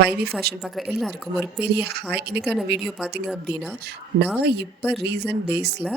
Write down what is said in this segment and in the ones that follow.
மைவி ஃபேஷன் பார்க்குற எல்லாருக்கும் ஒரு பெரிய ஹாய். இன்றைக்கான வீடியோ பார்த்தீங்க அப்படின்னா, நான் இப்போ ரீசன்ட் டேஸில்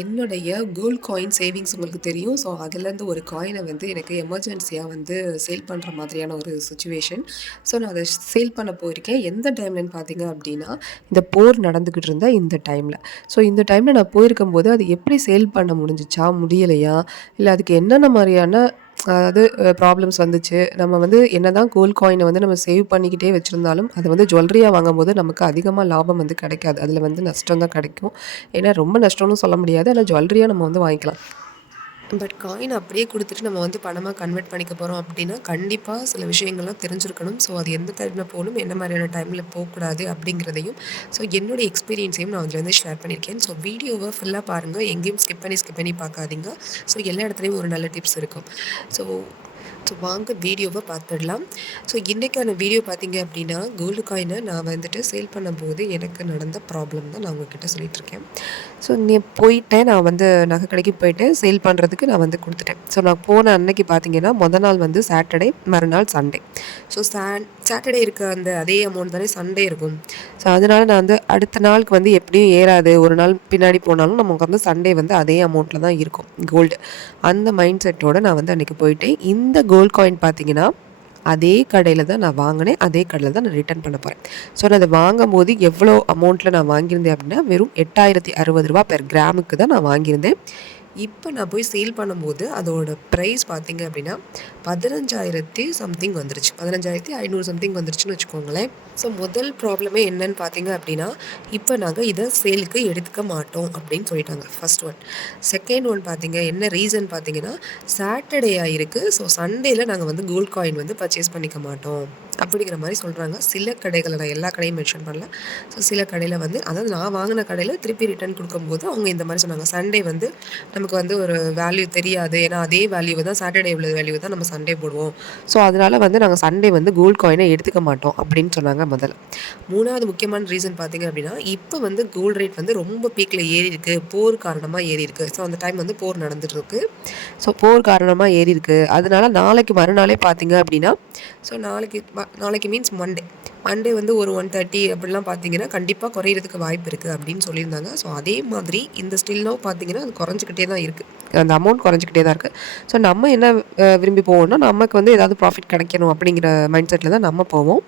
என்னுடைய கோல்ட் காயின் சேவிங்ஸ் உங்களுக்கு தெரியும். ஸோ அதுலேருந்து ஒரு காயினை வந்து எனக்கு எமர்ஜென்சியாக வந்து சேல் பண்ணுற மாதிரியான ஒரு சுச்சுவேஷன். ஸோ நான் அதை சேல் பண்ண போயிருக்கேன். எந்த டைம்லன்னு பார்த்தீங்க அப்படின்னா, இந்த போர் நடந்துக்கிட்டு இருந்த இந்த டைமில். ஸோ இந்த டைமில் நான் போயிருக்கும்போது அது எப்படி சேல் பண்ண முடிஞ்சிச்சா, முடியலையா, இல்லை அதுக்கு என்னென்ன மாதிரியான அதாவது ப்ராப்ளம்ஸ் வந்துச்சு. நம்ம வந்து என்னதான் கோல்ட் காயினை வந்து நம்ம சேவ் பண்ணிக்கிட்டே வச்சுருந்தாலும் அதை வந்து ஜுவல்லரியாக வாங்கும்போது நமக்கு அதிகமாக லாபம் வந்து கிடைக்காது. அதில் வந்து நஷ்டம் தான் கிடைக்கும். ஏன்னா ரொம்ப நஷ்டம்னு சொல்ல முடியாது. ஆனால் ஜுவல்லரியாக நம்ம வந்து வாங்கிக்கலாம். பட் காயின் அப்படியே கொடுத்துட்டு நம்ம வந்து பணமாக கன்வெர்ட் பண்ணிக்க போகிறோம் அப்படின்னா கண்டிப்பாக சில விஷயங்கள்லாம் தெரிஞ்சிருக்கணும். ஸோ அது எந்த டைமில் போகணும், என்ன மாதிரியான டைமில் போகக்கூடாது அப்படிங்கிறதையும் ஸோ என்னுடைய எக்ஸ்பீரியன்ஸையும் நான் அதில் வந்து ஷேர் பண்ணியிருக்கேன். ஸோ வீடியோவை ஃபுல்லாக பாருங்கள், எங்கேயும் ஸ்கிப் பண்ணி பார்க்காதீங்க. ஸோ எல்லா இடத்துலையும் ஒரு நல்ல டிப்ஸ் இருக்கும். ஸோ வாங்க வீடியோவை பார்த்துடலாம். ஸோ இன்றைக்கான வீடியோ பார்த்தீங்க அப்படின்னா, கோல்டு காயினை நான் வந்துட்டு சேல் பண்ணும்போது எனக்கு நடந்த ப்ராப்ளம் தான் நான் உங்ககிட்ட சொல்லிகிட்ருக்கேன். ஸோ போயிட்டேன், நான் வந்து நகை கடைக்கு போயிட்டேன், சேல் பண்ணுறதுக்கு நான் வந்து கொடுத்துட்டேன். ஸோ நான் போன அன்னைக்கு பார்த்தீங்கன்னா நாள் வந்து சாட்டர்டே, மறுநாள் சண்டே. ஸோ சாட்டர்டே இருக்க அந்த அதே அமௌண்ட் தானே சண்டே இருக்கும். ஸோ அதனால் நான் வந்து அடுத்த நாளுக்கு வந்து எப்படியும் ஏறாது, ஒரு நாள் பின்னாடி போனாலும் நமக்கு வந்து சண்டே வந்து அதே அமௌண்ட்டில் தான் இருக்கும் கோல்டு. அந்த மைண்ட் செட்டோடு நான் வந்து அன்றைக்கி போயிட்டேன். இந்த கோல்ட் காயின் பார்த்தீங்கன்னா அதே கடையில் தான் நான் வாங்கினேன், அதே கடையில் தான் நான் ரிட்டர்ன் பண்ண போகிறேன். ஸோ நான் அதை வாங்கும்போது எவ்வளோ அமௌண்ட்டில் நான் வாங்கியிருந்தேன் அப்படின்னா வெறும் 8060 ரூபா பெர் கிராமுக்கு தான் நான் வாங்கியிருந்தேன். இப்போ நான் போய் சேல் பண்ணும்போது அதோட ப்ரைஸ் பார்த்தீங்க அப்படின்னா 15,000 சம்திங் வந்துருச்சு, 15,500 சம்திங் வந்துருச்சுன்னு வச்சுக்கோங்களேன். ஸோ முதல் ப்ராப்ளமே என்னன்னு பார்த்தீங்க அப்படின்னா, இப்போ நாங்கள் இதை சேலுக்கு எடுத்துக்க மாட்டோம் அப்படின்னு சொல்லிட்டாங்க, ஃபர்ஸ்ட் ஒன். செகண்ட் ஒன் பார்த்தீங்க என்ன ரீசன் பார்த்தீங்கன்னா, சாட்டர்டே ஆகிருக்கு. ஸோ சண்டேயில் நாங்கள் வந்து கோல்ட் காயின் வந்து பர்ச்சேஸ் பண்ணிக்க மாட்டோம் அப்படிங்கிற மாதிரி சொல்கிறாங்க. சில கடைகளில், நான் எல்லா கடையும் மென்ஷன் பண்ணல. ஸோ சில கடையில் வந்து, அதாவது நான் வாங்கின கடையில் திருப்பி ரிட்டர்ன் கொடுக்கும்போது அவங்க இந்த மாதிரி சொன்னாங்க, சண்டே வந்து நமக்கு வந்து ஒரு வேல்யூ தெரியாது, ஏன்னா அதே வேல்யூ தான் சாட்டர்டே உள்ள வேல்யூ தான் நம்ம சண்டே போடுவோம். ஸோ அதனால் வந்து நாங்கள் சண்டே வந்து கோல்ட் காயினை எடுத்துக்க மாட்டோம் அப்படின்னு சொன்னாங்க முதல்ல. மூணாவது முக்கியமான ரீசன் பார்த்தீங்க அப்படின்னா, இப்போ வந்து கோல்டு ரேட் வந்து ரொம்ப பீக்கில் ஏறி இருக்குது, போர் காரணமாக ஏறி இருக்குது. ஸோ அந்த டைம் வந்து போர் நடந்துட்டு இருக்கு. ஸோ போர் காரணமாக ஏறி இருக்குது. அதனால நாளைக்கு மறுநாளே பார்த்தீங்க அப்படின்னா, ஸோ நாளைக்கு மீன்ஸ் மண்டே வந்து ஒரு 130 அப்படிலாம் பார்த்தீங்கன்னா கண்டிப்பாக குறையிறதுக்கு வாய்ப்பு இருக்குது அப்படின்னு சொல்லியிருந்தாங்க. ஸோ அதே மாதிரி இந்த ஸ்டில் நவ் பார்த்தீங்கன்னா அது குறைஞ்சிக்கிட்டே தான் இருக்குது, அந்த அமௌண்ட் குறைஞ்சிக்கிட்டே தான் இருக்குது. ஸோ நம்ம என்ன விரும்பி போவோம்னா, நமக்கு வந்து ஏதாவது ப்ராஃபிட் கிடைக்கணும் அப்படிங்கிற மைண்ட் செட்டில் தான் நம்ம போவோம்.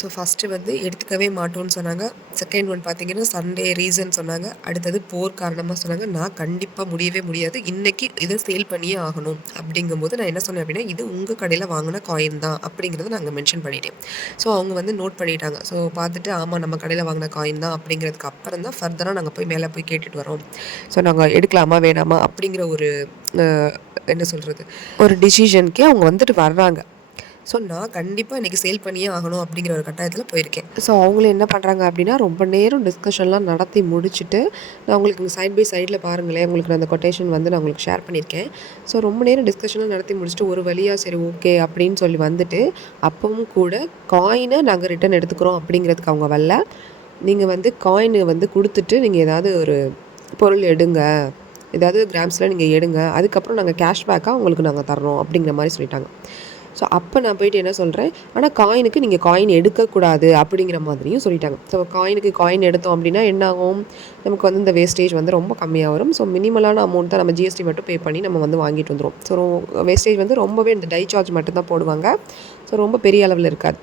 ஸோ ஃபஸ்ட்டு வந்து எடுத்துக்கவே மாட்டோன்னு சொன்னாங்க. செகண்ட் ஒன் பார்த்தீங்கன்னா சண்டே ரீசன் சொன்னாங்க. அடுத்தது போர் காரணமாக சொன்னாங்க. நான் கண்டிப்பாக முடியவே முடியாது, இன்றைக்கி இதை சேல் பண்ணியே ஆகணும் அப்படிங்கும்போது நான் என்ன சொன்னேன் அப்படின்னா, இது உங்கள் கடையில் வாங்கின காயின் தான் அப்படிங்கிறத நாங்கள் மென்ஷன் பண்ணிட்டேன். ஸோ அவங்க வந்து நோட் பண்ணிட்டாங்க. ஸோ பார்த்துட்டு ஆமாம் நம்ம கடையில் வாங்கின காயின் தான் அப்படிங்கிறதுக்கு அப்புறம் தான் ஃபர்தராக நாங்கள் போய் மேலே போய் கேட்டுட்டு வரோம். ஸோ நாங்கள் எடுக்கலாமா வேணாமா அப்படிங்கிற ஒரு என்ன சொல்கிறது, ஒரு டிசிஷனுக்கே அவங்க வந்துட்டு வர்றாங்க. ஸோ நான் கண்டிப்பாக இன்றைக்கி சேல் பண்ணியே ஆகணும் அப்படிங்கிற ஒரு கட்டாயத்தில் போயிருக்கேன். ஸோ அவங்களும் என்ன பண்ணுறாங்க அப்படின்னா, ரொம்ப நேரம் டிஸ்கஷன்லாம் நடத்தி முடிச்சுட்டு, நான் உங்களுக்கு சைட் பை சைடில் பாருங்களேன், உங்களுக்கு நான் அந்த கொட்டேஷன் வந்து நான் உங்களுக்கு ஷேர் பண்ணியிருக்கேன். ஸோ ரொம்ப நேரம் டிஸ்கஷன்லாம் நடத்தி முடிச்சுட்டு ஒரு வழியாக சரி ஓகே அப்படின்னு சொல்லி வந்துட்டு, அப்பவும் கூட காயினை நாங்கள் ரிட்டன் எடுத்துக்கிறோம் அப்படிங்கிறதுக்கு அவங்க வரல. நீங்கள் வந்து காயினை வந்து கொடுத்துட்டு நீங்கள் ஏதாவது ஒரு பொருள் எடுங்க, ஏதாவது கிராம்ஸில் நீங்கள் எடுங்க, அதுக்கப்புறம் நாங்கள் கேஷ்பேக்காக உங்களுக்கு நாங்கள் தர்றோம் அப்படிங்கிற மாதிரி சொல்லிட்டாங்க. ஸோ அப்போ நான் போய்ட்டு என்ன சொல்கிறேன், ஆனால் காயினுக்கு நீங்கள் காயின் எடுக்கக்கூடாது அப்படிங்கிற மாதிரியும் சொல்லிட்டாங்க. ஸோ காயினுக்கு காயின் எடுத்தோம் அப்படின்னா என்ன ஆகும், நமக்கு வந்து இந்த வேஸ்டேஜ் வந்து ரொம்ப கம்மியாக வரும். ஸோ மினிமலான அமௌண்ட் தான், நம்ம ஜிஎஸ்டி மட்டும் பே பண்ணி நம்ம வந்து வாங்கிட்டு வந்துடும். ஸோ வேஸ்டேஜ் வந்து ரொம்பவே இந்த டை சார்ஜ் மட்டும் தான் போடுவாங்க. ஸோ ரொம்ப பெரிய அளவில் இருக்காது.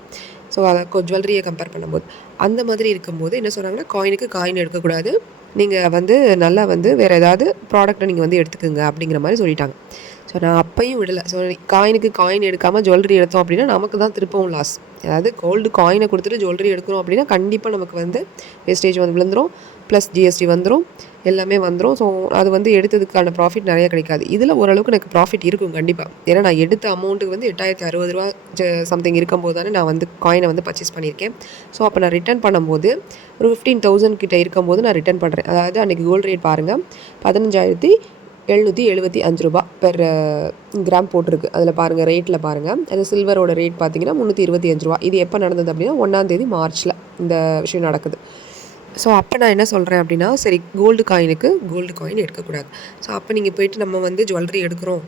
ஸோ அதை ஜுவல்லரியை கம்பேர் பண்ணும்போது அந்த மாதிரி இருக்கும்போது என்ன சொல்கிறாங்கன்னா, காயினுக்கு காயின் எடுக்கக்கூடாது, நீங்கள் வந்து நல்லா வந்து வேறு ஏதாவது ப்ராடக்ட்டை நீங்கள் வந்து எடுத்துக்கோங்க அப்படிங்கிற மாதிரி சொல்லிட்டாங்க. ஸோ நான் அப்பையும் விடலை. ஸோ காயினுக்கு காயின் எடுக்காமல் ஜுவல்லரி எடுத்தோம் அப்படின்னா நமக்கு தான் திருப்பவும் லாஸ். அதாவது கோல்டு காயினை கொடுத்துட்டு ஜுவல்லரி எடுக்கிறோம் அப்படின்னா கண்டிப்பாக நமக்கு வந்து வேஸ்டேஜ் வந்து விழுந்துடும், ப்ளஸ் ஜிஎஸ்டி வந்துடும், எல்லாமே வந்துடும். ஸோ அது வந்து எடுத்ததுக்கான ப்ராஃபிட் நிறைய கிடைக்காது. இதில் ஓரளவுக்கு எனக்கு ப்ராஃபிட் இருக்கும் கண்டிப்பாக. ஏன்னா நான் எடுத்த அமௌண்ட்டுக்கு வந்து 8060 ரூபா சம்திங் இருக்கும்போது தானே நான் வந்து காயினை வந்து பர்ச்சேஸ் பண்ணியிருக்கேன். ஸோ அப்போ நான் ரிட்டர்ன் பண்ணும்போது ஒரு 15,000 கிட்ட இருக்கும்போது நான் ரிட்டர்ன் பண்ணுறேன். அதாவது அன்றைக்கி கோல்டு ரேட் பாருங்கள், 15,775 ரூபா பெர் கிராம் போட்டிருக்கு. அதில் பாருங்கள், ரேட்டில் பாருங்கள், அது சில்வரோட ரேட் பார்த்தீங்கன்னா 325 ரூபா. இது எப்போ நடந்தது அப்படின்னா 1ஆம் தேதி மார்ச்சில் இந்த விஷயம் நடக்குது. ஸோ அப்போ நான் என்ன சொல்கிறேன் அப்படின்னா, சரி கோல்டு காயினுக்கு கோல்டு காயின் எடுக்கக்கூடாது. ஸோ அப்போ நீங்கள் போய்ட்டு நம்ம வந்து ஜுவல்லரி எடுக்கிறோம்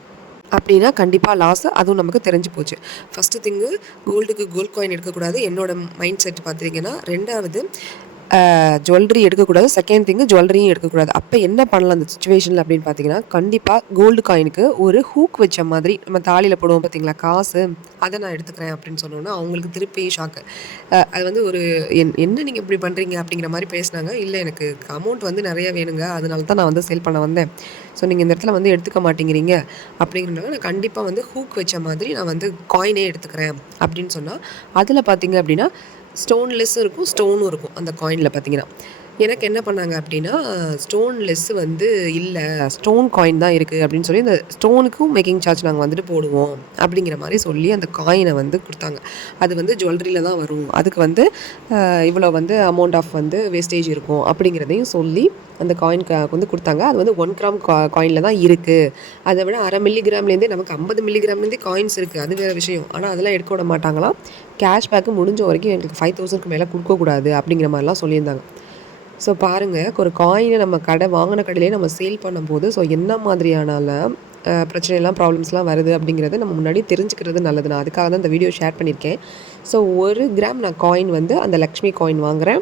அப்படின்னா கண்டிப்பாக லாஸ். அதுவும் நமக்கு தெரிஞ்சு போச்சு. ஃபஸ்ட்டு திங்கு கோல்டுக்கு கோல்ட் காயின் எடுக்கக்கூடாது. என்னோட மைண்ட் செட் பார்த்தீங்கன்னா, 2வது ஜுவல்லரி எடுக்கக்கூடாது. செகண்ட் திங்கு ஜுவல்லரியும் எடுக்கக்கூடாது. அப்போ என்ன பண்ணலாம் அந்த சிச்சுவேஷனில் அப்படின்னு பார்த்தீங்கன்னா, கண்டிப்பாக கோல்டு காயினுக்கு ஒரு ஹூக் வச்ச மாதிரி நம்ம தாலியில் போடுவோம் பார்த்தீங்களா காசு, அதை நான் எடுத்துக்கிறேன் அப்படின்னு சொன்னோன்னா அவங்களுக்கு திருப்பி ஷாக்கு. அது வந்து ஒரு என்ன நீங்கள் இப்படி பண்ணுறீங்க அப்படிங்கிற மாதிரி பேசினாங்க. இல்லை எனக்கு அமௌண்ட் வந்து நிறைய வேணுங்க, அதனால தான் நான் வந்து சேல் பண்ண வந்தேன். ஸோ நீங்கள் இந்த இடத்துல வந்து எடுத்துக்க மாட்டேங்கிறீங்க அப்படிங்கிறனால நான் கண்டிப்பாக வந்து ஹூக் வச்ச மாதிரி நான் வந்து காயினே எடுத்துக்கிறேன் அப்படின்னு சொன்னால், அதில் பார்த்தீங்க அப்படின்னா ஸ்டோன்லெஸ்ஸும் இருக்கும், ஸ்டோனும் இருக்கும் அந்த காயினில் பார்த்தீங்கன்னா. எனக்கு என்ன பண்ணாங்க அப்படின்னா, ஸ்டோன்லெஸ் வந்து இல்லை, ஸ்டோன் காயின் தான் இருக்குது அப்படின்னு சொல்லி இந்த ஸ்டோனுக்கும் மேக்கிங் சார்ஜ் நாங்கள் வந்துட்டு போடுவோம் அப்படிங்கிற மாதிரி சொல்லி அந்த காயினை வந்து கொடுத்தாங்க. அது வந்து ஜுவல்லரியில் தான் வரும், அதுக்கு வந்து இவ்வளோ வந்து அமௌண்ட் ஆஃப் வந்து வேஸ்டேஜ் இருக்கும் அப்படிங்கிறதையும் சொல்லி அந்த காயின் வந்து கொடுத்தாங்க. அது வந்து 1 கிராம் காயினில் தான் இருக்குது. அதை விட 1/2 மில்லிகிராம்லேருந்தே நமக்கு 50 மில்லிகிராம்லேருந்தே காயின்ஸ் இருக்குது, அது வேறு விஷயம். ஆனால் அதெல்லாம் எடுக்க விட மாட்டாங்களாம். கேஷ்பேக்கு முடிஞ்ச வரைக்கும் எங்களுக்கு 5000க்கு மேலே கொடுக்கக்கூடாது அப்படிங்கிற மாதிரிலாம் சொல்லியிருந்தாங்க. ஸோ பாருங்கள், ஒரு காயினை நம்ம வாங்கின கடையிலே நம்ம சேல் பண்ணும்போது ஸோ என்ன மாதிரியான பிரச்சனைலாம் ப்ராப்ளம்ஸ்லாம் வருது அப்படிங்கிறத நம்ம முன்னாடி தெரிஞ்சுக்கிறது நல்லது. நான் அதுக்காக தான் இந்த வீடியோ ஷேர் பண்ணியிருக்கேன். ஸோ 1 கிராம் நான் காயின் வந்து அந்த லக்ஷ்மி காயின் வாங்குகிறேன்,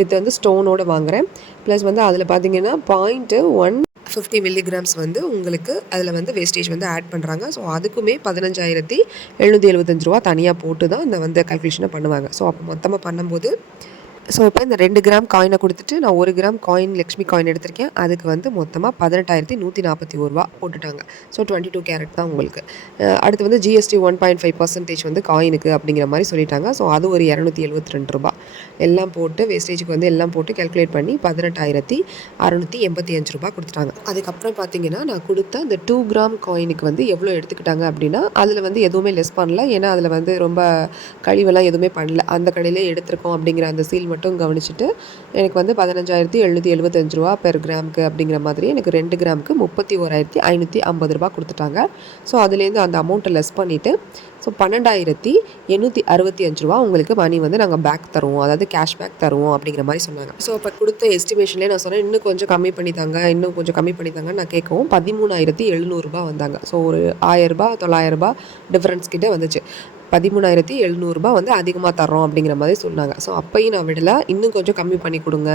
வித் வந்து ஸ்டோனோடு வாங்குகிறேன். ப்ளஸ் வந்து அதில் பார்த்தீங்கன்னா 0.150 மில்லிகிராம்ஸ் வந்து உங்களுக்கு அதில் வந்து வேஸ்டேஜ் வந்து ஆட் பண்ணுறாங்க. ஸோ அதுக்குமே 15,775 ரூபா தனியாக போட்டு தான் அந்த வந்து கால்குலேஷனை பண்ணுவாங்க. ஸோ அப்போ மொத்தமாக பண்ணும்போது ஸோ இப்போ இந்த 2 கிராம் காயினை கொடுத்துட்டு நான் 1 கிராம் காயின் லக்ஷ்மி காயின் எடுத்திருக்கேன். அதுக்கு வந்து மொத்தமாக 18,141 ரூபா போட்டுட்டாங்க. ஸோ 22 கேரட் தான் உங்களுக்கு. அடுத்து வந்து ஜிஎஸ்டி 1.5% வந்து காயினுக்கு அப்படிங்கிற மாதிரி சொல்லிட்டாங்க. ஸோ அது ஒரு 272 ரூபா எல்லாம் போட்டு வேஸ்டேஜுக்கு வந்து எல்லாம் போட்டு கேல்குலேட் பண்ணி 18,685 ரூபா கொடுத்துட்டாங்க. அதுக்கப்புறம் பார்த்தீங்கன்னா நான் கொடுத்த அந்த 2 கிராம் காயினுக்கு வந்து எவ்வளோ எடுத்துக்கிட்டாங்க அப்படின்னா, அதில் வந்து எதுவுமே லெஸ் பண்ணல. ஏன்னா அதில் வந்து ரொம்ப கழிவெல்லாம் எதுவுமே பண்ணல. அந்த கடையிலே எடுத்திருக்கோம் அப்படிங்கிற அந்த சீல் மட்டும் கவனிச்சுட்டு எனக்கு வந்து 15,775 ரூபா பெர் கிராமுக்கு அப்படிங்கிற மாதிரி எனக்கு 2 கிராமுக்கு 31,550 ரூபா கொடுத்துட்டாங்க. ஸோ அதுலேருந்து அந்த அமௌண்ட்டை லெஸ் பண்ணிவிட்டு ஸோ 12,865 ரூபா உங்களுக்கு மணி வந்து நாங்கள் பேக் தருவோம், அதாவது கேஷ் பேக் தருவோம் அப்படிங்கிற மாதிரி சொன்னாங்க. ஸோ அப்போ கொடுத்த எஸ்டிமேஷன்லேயே நான் சொன்னேன், இன்னும் கொஞ்சம் கம்மி பண்ணித்தாங்க, இன்னும் கொஞ்சம் கம்மி பண்ணித்தாங்கன்னு நான் கேட்கவும் 13,700 ரூபா வந்தாங்க. ஸோ ஒரு 1000 ரூபா 900 ரூபா டிஃப்ரென்ஸ் கிட்டே வந்துச்சு. 13,700 ரூபா வந்து அதிகமாக தர்றோம் அப்படிங்கிற மாதிரி சொன்னாங்க. ஸோ அப்பையும் நான் விடலை, இன்னும் கொஞ்சம் கம்மி பண்ணி கொடுங்க,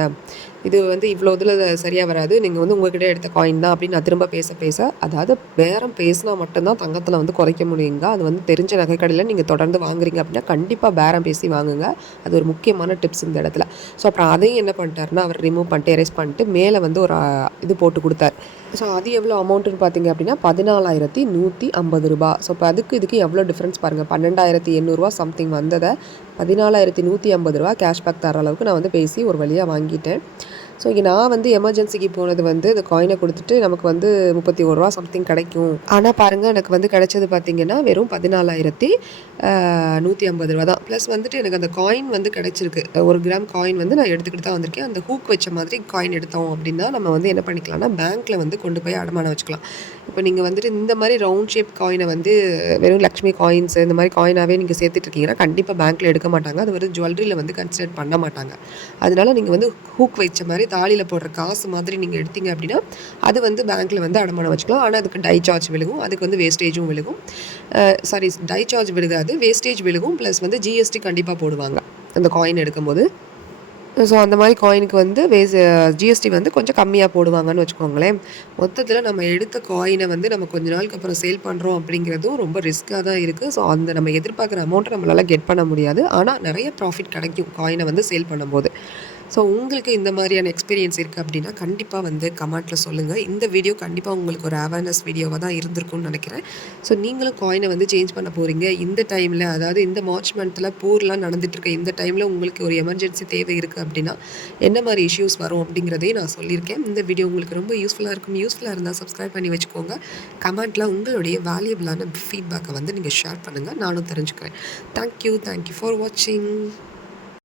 இது வந்து இவ்வளோ இதில் சரியாக வராது, நீங்கள் வந்து உங்கள்கிட்ட எடுத்த காயின் தான் அப்படின்னு நான் திரும்ப பேச அதாவது பேரம் பேசினா மட்டும்தான் தங்கத்தில் வந்து குறைக்க முடியுங்க. அது வந்து தெரிஞ்ச நகைக்கடையில் நீங்கள் தொடர்ந்து வாங்குறீங்க அப்படின்னா கண்டிப்பாக பேரம் பேசி வாங்குங்க. அது ஒரு முக்கியமான டிப்ஸ் இந்த இடத்துல. ஸோ அப்புறம் அதையும் என்ன பண்ணிட்டாருன்னா அவர் ரிமூவ் பண்ணிட்டு எரேஸ் பண்ணிட்டு மேலே வந்து ஒரு இது போட்டு கொடுத்தார். ஸோ அது எவ்வளோ அமௌண்ட்டுன்னு பார்த்தீங்க அப்படின்னா 14,150 ரூபா. ஸோ இப்போ இதுக்கு எவ்வளோ டிஃப்ரென்ஸ் பாருங்கள். 12,800 ரூபா சம்திங் வந்ததை 14,150 ரூபா கேஷ்பேக் தர அளவுக்கு நான் வந்து பேசி ஒரு வழியாக வாங்கிட்டேன். ஸோ இங்கே நான் வந்து எமர்ஜென்சிக்கு போனது வந்து இந்த காயினை கொடுத்துட்டு நமக்கு வந்து 31 ரூபா சம்திங் கிடைக்கும். ஆனால் பாருங்கள் எனக்கு வந்து கிடைச்சது பார்த்திங்கன்னா வெறும் 14,150 ரூபா தான். ப்ளஸ் வந்துட்டு எனக்கு அந்த காயின் வந்து கிடைச்சிருக்கு. 1 கிராம் காயின் வந்து நான் எடுத்துக்கிட்டு தான் வந்திருக்கேன். அந்த ஹூக் வச்ச மாதிரி காயின் எடுத்தோம் அப்படின்னா நம்ம வந்து என்ன பண்ணிக்கலாம்னா பேங்க்கில் வந்து கொண்டு போய் அடமானம் வச்சுக்கலாம். இப்போ நீங்கள் வந்துட்டு இந்த மாதிரி ரவுண்ட் ஷேப் காயினை வந்து வெறும் லக்ஷ்மி காயின்ஸ் இந்த மாதிரி காயினாகவே நீங்கள் சேர்த்துட்ருக்கீங்கன்னா கண்டிப்பாக பேங்க்கில் எடுக்க மாட்டாங்க. அது வந்து ஜுவல்லரியில் வந்து கன்சிடர் பண்ண மாட்டாங்க. அதனால நீங்கள் வந்து ஹூக் வச்ச மாதிரி தாலியில் போடுற காசு மாதிரி நீங்கள் எடுத்தீங்க அப்படின்னா அது வந்து பேங்க்கில் வந்து அடமானம் வச்சுக்கலாம். ஆனால் அதுக்கு டை சார்ஜ் விழுகும், அதுக்கு வந்து வேஸ்டேஜும் விழுகும். சாரி, டை சார்ஜ் விழுகாது, வேஸ்டேஜ் விழுகும். ப்ளஸ் வந்து ஜிஎஸ்டி கண்டிப்பாக போடுவாங்க அந்த காயின் எடுக்கும்போது. ஸோ அந்த மாதிரி காயினுக்கு வந்து ஜிஎஸ்டி வந்து கொஞ்சம் கம்மியாக போடுவாங்கன்னு வச்சுக்கோங்களேன். மொத்தத்தில் நம்ம எடுத்த காயினை வந்து நம்ம கொஞ்ச நாளுக்கு அப்புறம் சேல் பண்ணுறோம் அப்படிங்கிறதும் ரொம்ப ரிஸ்க்காக தான் இருக்குது. ஸோ அந்த நம்ம எதிர்பார்க்குற அமௌண்ட்டை நம்மளால் கெட் பண்ண முடியாது. ஆனால் நிறைய ப்ராஃபிட் கிடைக்கும் காயினை வந்து சேல் பண்ணும்போது. ஸோ உங்களுக்கு இந்த மாதிரியான எக்ஸ்பீரியன்ஸ் இருக்குது அப்படின்னா கண்டிப்பாக வந்து கமெண்ட்டில் சொல்லுங்கள். இந்த வீடியோ கண்டிப்பாக உங்களுக்கு ஒரு அவேர்னஸ் வீடியோவாக தான் இருந்திருக்கும்னு நினைக்கிறேன். ஸோ நீங்களும் காயினை வந்து சேஞ்ச் பண்ண போகிறீங்க இந்த டைமில், அதாவது இந்த மார்ச் மந்த்தில் போர்லாம் நடந்துகிட்ருக்க இந்த டைமில் உங்களுக்கு ஒரு எமர்ஜென்சி தேவை இருக்குது அப்படின்னா என்ன மாதிரி இஷ்யூஸ் வரும் அப்படிங்கிறதையும் நான் சொல்லியிருக்கேன். இந்த வீடியோ உங்களுக்கு ரொம்ப யூஸ்ஃபுல்லாக இருக்கும். யூஸ்ஃபுல்லாக இருந்தால் சப்ஸ்கிரைப் பண்ணி வச்சுக்கோங்க. கமெண்ட்டில் உங்களுடைய வேல்யூபிளான ஃபீட்பேக்கை வந்து நீங்கள் ஷேர் பண்ணுங்கள், நானும் தெரிஞ்சுக்கிறேன். தேங்க்யூ ஃபார் வாட்சிங்.